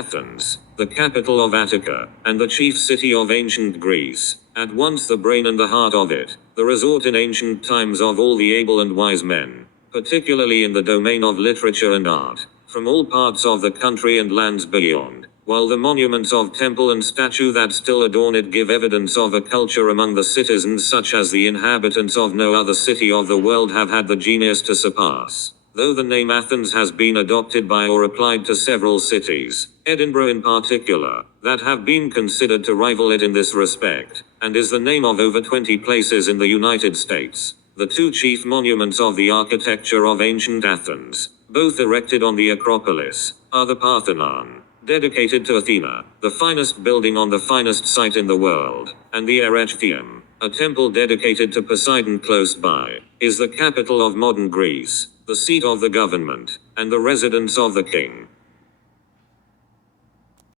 Athens, the capital of Attica, and the chief city of ancient Greece, at once the brain and the heart of it, the resort in ancient times of all the able and wise men, particularly in the domain of literature and art, from all parts of the country and lands beyond, while the monuments of temple and statue that still adorn it give evidence of a culture among the citizens such as the inhabitants of no other city of the world have had the genius to surpass. Though the name Athens has been adopted by or applied to several cities, Edinburgh in particular, that have been considered to rival it in this respect, and is the name of over 20 places in the United States. The two chief monuments of the architecture of ancient Athens, both erected on the Acropolis, are the Parthenon, dedicated to Athena, the finest building on the finest site in the world, and the Erechtheion, a temple dedicated to Poseidon close by, is the capital of modern Greece, the seat of the government, and the residence of the king.